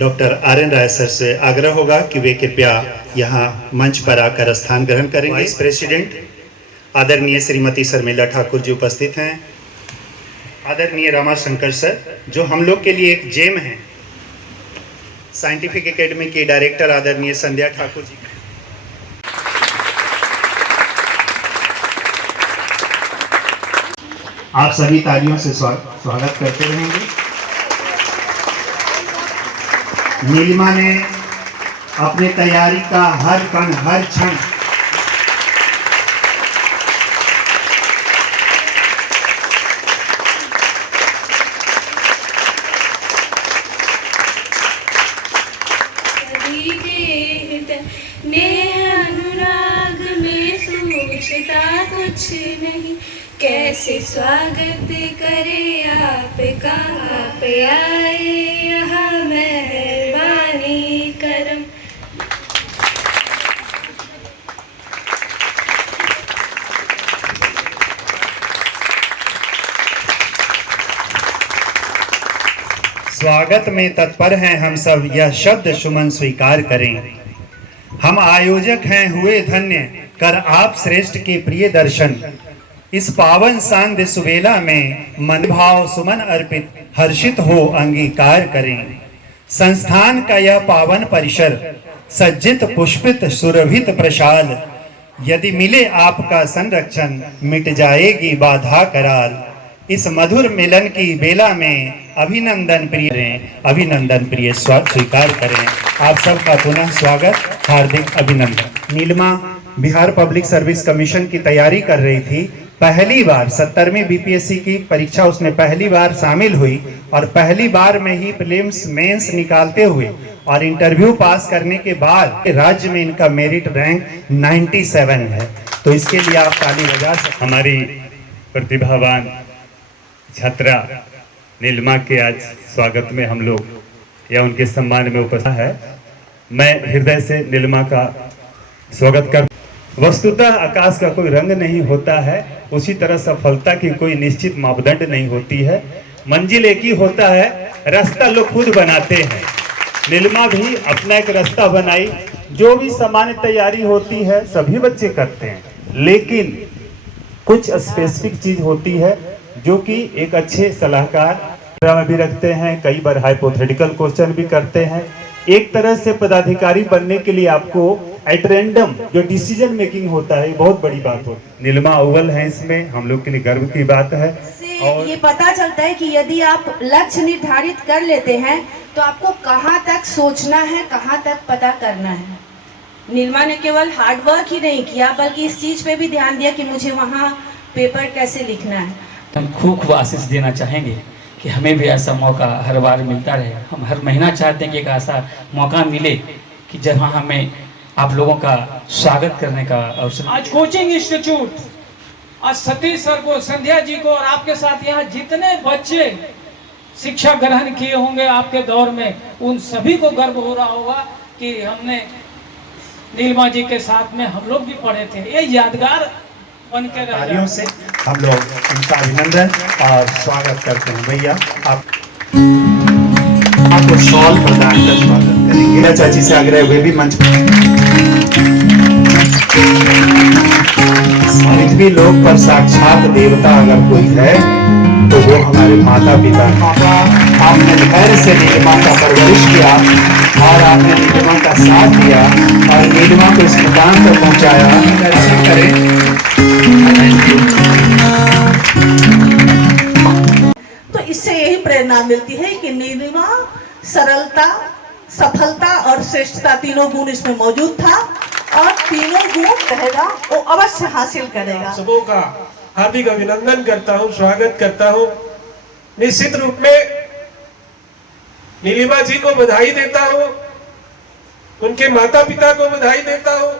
Doctor RN. राय sir से आग्रह होगा कि वे कृपया यहाँ मंच पर आकर स्थान ग्रहण करेंगे। वाइस प्रेसिडेंट आदरणीय श्रीमती शर्मिला ठाकुर जी उपस्थित हैं। आदरणीय रामाशंकर सर, जो हम लोग के लिए एक जेम है। साइंटिफिक एकेडमी की डायरेक्टर आदरणीय संध्या ठाकुर जी। आप सभी तालियों से स्वागत करते रहेंगे। नीलिमा ने अपने तैयारी का हर कण हर क्षण अनुराग में सोचता कुछ नहीं, कैसे स्वागत करे आपका, आप आए यहाँ मेहरबानी करम। स्वागत में तत्पर हैं हम सब, यह शब्द सुमन स्वीकार करें। हम आयोजक हैं हुए धन्य, कर आप श्रेष्ठ के प्रिय दर्शन। इस पावन सांध्य सुबेला में मन भाव सुमन अर्पित हर्षित हो अंगीकार करें। संस्थान का यह पावन परिसर सज्जित पुष्पित सुरभित प्रसाद, यदि मिले आपका संरक्षण मिट जाएगी बाधा कराल। इस मधुर मिलन की बेला में अभिनंदन प्रिय स्वीकार करें। आप सबका पुनः स्वागत, हार्दिक अभिनंदन। Neelima Bihar public service commission की तैयारी कर रही थी। पहली बार 70वीं बीपीएससी की परीक्षा उसने पहली बार शामिल हुई और पहली बार में ही प्रीलिम्स मेंस निकालते हुए और इंटरव्यू पास करने के बाद राज्य में इनका मेरिट रैंक 97 है। तो इसके लिए आप ताली बजा सकते। हमारी प्रतिभावान छात्रा नीलिमा के आज स्वागत में हम लोग या उनके सम्मान में उपस्थित है। मैं हृदय से नीलिमा का स्वागत कर। वस्तुतः आकाश का कोई रंग नहीं होता है, उसी तरह सफलता की कोई निश्चित मापदंड नहीं होती है। मंजिल एक ही होता है, रास्ता लोग खुद बनाते हैं। नीलिमा भी अपना एक रास्ता बनाई। जो भी सामान्य तैयारी होती है सभी बच्चे करते हैं, लेकिन कुछ स्पेसिफिक चीज होती है जो कि एक अच्छे सलाहकार में भी रखते हैं। कई बार हाइपोथेटिकल क्वेश्चन भी करते हैं। एक तरह से पदाधिकारी बनने के लिए आपको एट रैंडम जो डिसीजन मेकिंग होता है, बहुत बड़ी बात होती है। नीलिमा अव्वल है, इसमें हम लोग के लिए गर्व की बात है। और ये पता चलता है कि यदि आप लक्ष्य निर्धारित कर लेते हैं तो आपको कहाँ तक सोचना है, कहाँ तक पता करना है। नीलिमा ने केवल हार्ड वर्क ही नहीं किया बल्कि इस चीज पे भी ध्यान दिया कि मुझे वहाँ पेपर कैसे लिखना है। हम खूब आशीष देना चाहेंगे कि हमें भी ऐसा मौका हर बार मिलता रहे। हम हर महीना चाहते हैं कि एक ऐसा मौका मिले कि जहां हमें आप लोगों का स्वागत करने का अवसर। आज कोचिंग इंस्टीट्यूट, आज सतीश सर को, संध्या जी को और आपके साथ यहाँ जितने बच्चे शिक्षा ग्रहण किए होंगे आपके दौर में, उन सभी को गर्व हो रहा होगा कि हमने नीलिमा जी के साथ में हम लोग भी पढ़े थे। ये यादगार बन के रह तालियों से हम लोग उनका अभिनंदन और स्वागत करते हैं। भैया आपको शॉल प्रदान कर स्वागत करेंगे। चाची से आग्रह, वे भी मंच पृथ्वी लोक पर साक्षात देवता अगर कोई है तो वो हमारे माता पिता। पापा, आपने धैर्य से नीलिमा का परवरिश किया और आपने नीलिमा का साथ दिया और नीलिमा को इस मुकाम तक पहुंचाया। दर्शन करें। तो इससे यही प्रेरणा मिलती है कि नीलिमा सरलता, सफलता और श्रेष्ठता तीनों गुण इसमें मौजूद था और तीनों गुण रहेगा, वो अवश्य हासिल करेगा। सबों का हार्दिक अभिनंदन करता हूं, स्वागत करता हूं। निश्चित रूप में नीलिमा जी को बधाई देता हूं, उनके माता पिता को बधाई देता हूं,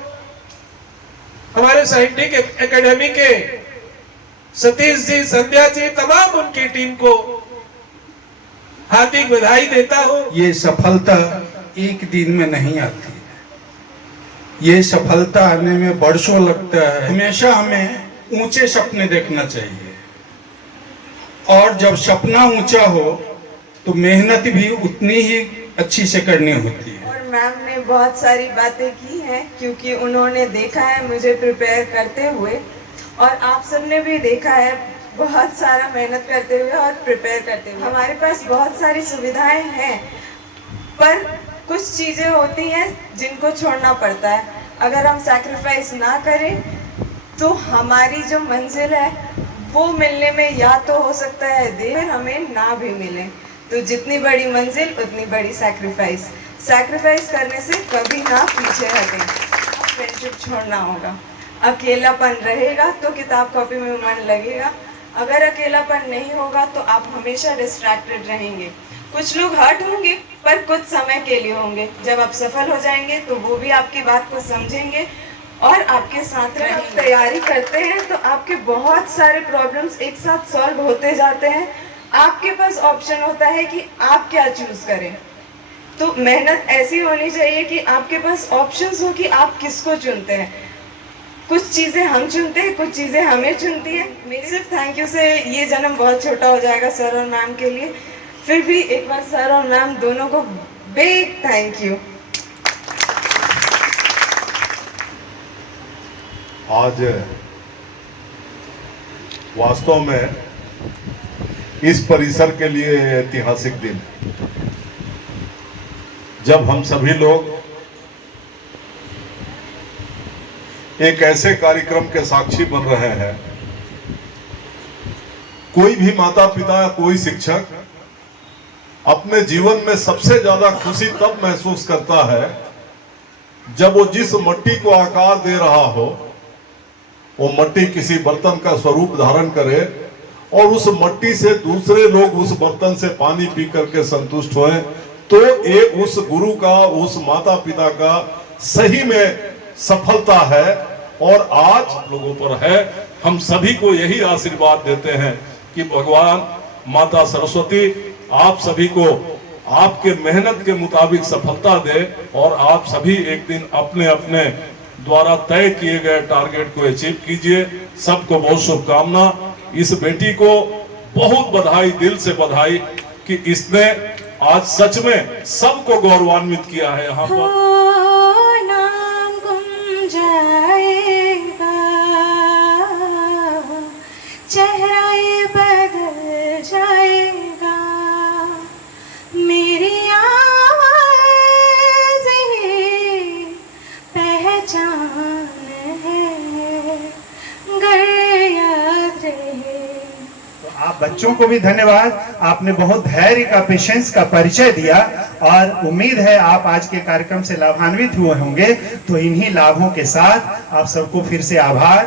हमारे साइंटिफिक एकेडमी के सतीश जी, संध्या जी, तमाम उनकी टीम को हार्दिक बधाई देता हूं। ये सफलता एक दिन में नहीं आती है, ये सफलता आने में वर्षों लगता है। हमेशा हमें ऊंचे सपने देखना चाहिए और जब सपना ऊंचा हो तो मेहनत भी उतनी ही अच्छी से करनी होती है। और मैम ने बहुत सारी बातें की हैं क्योंकि उन्होंने देखा है मुझे प्रिपेयर करते हुए, और आप सबने भी देखा है बहुत सारा मेहनत करते हुए और प्रिपेयर करते हुए। हमारे पास बहुत सारी सुविधाएं हैं, पर कुछ चीज़ें होती हैं जिनको छोड़ना पड़ता है। अगर हम सैक्रिफाइस ना करें तो हमारी जो मंजिल है वो मिलने में या तो हो सकता है देर, हमें ना भी मिले। तो जितनी बड़ी मंजिल उतनी बड़ी सैक्रिफाइस। सैक्रिफाइस करने से कभी ना पीछे हटें। फ्रेंडशिप छोड़ना होगा। अकेलापन रहेगा तो किताब कॉपी में मन लगेगा, अगर अकेलापन नहीं होगा तो आप हमेशा डिस्ट्रैक्टेड रहेंगे। कुछ लोग हर्ट होंगे पर कुछ समय के लिए होंगे, जब आप सफल हो जाएंगे तो वो भी आपकी बात को समझेंगे और आपके साथ रहेंगे। तैयारी करते हैं तो आपके बहुत सारे प्रॉब्लम्स एक साथ सॉल्व होते जाते हैं। आपके पास ऑप्शन होता है कि आप क्या चूज करें। तो मेहनत ऐसी होनी चाहिए कि आपके पास ऑप्शंस हो कि आप किसको चुनते हैं। कुछ चीज़ें हम चुनते हैं, कुछ चीज़ें हमें चुनती है। मेरे सिर्फ थैंक यू से ये जन्म बहुत छोटा हो जाएगा सर और मैम के लिए। फिर भी एक बार सर और मैम दोनों को बिग थैंक यू। आज वास्तव में इस परिसर के लिए ऐतिहासिक दिन है, जब हम सभी लोग एक ऐसे कार्यक्रम के साक्षी बन रहे हैं। कोई भी माता पिता, कोई शिक्षक अपने जीवन में सबसे ज्यादा खुशी तब महसूस करता है जब वो जिस मिट्टी को आकार दे रहा हो वो मिट्टी किसी बर्तन का स्वरूप धारण करे और उस मिट्टी से दूसरे लोग उस बर्तन से पानी पी करके संतुष्ट होए। तो ये उस गुरु का, उस माता पिता का सही में सफलता है और आज लोगों पर है। हम सभी को यही आशीर्वाद देते हैं कि भगवान माता सरस्वती आप सभी को आपके मेहनत के मुताबिक सफलता दे और आप सभी एक दिन अपने अपने द्वारा तय किए गए टारगेट को अचीव कीजिए। सबको बहुत शुभकामना। इस बेटी को बहुत बधाई, दिल से बधाई कि इसने आज सच में सबको गौरवान्वित किया है। यहाँ पर नाम गुम जाएगा, चेहरा ये बदल जाएगा, मेरी आवाज़ ही पहचान है, गर याद रहे। तो आप बच्चों को भी धन्यवाद। आपने बहुत धैर्य का, पेशेंस का परिचय दिया और उम्मीद है आप आज के कार्यक्रम से लाभान्वित हुए होंगे। तो इन्हीं लाभों के साथ आप सबको फिर से आभार।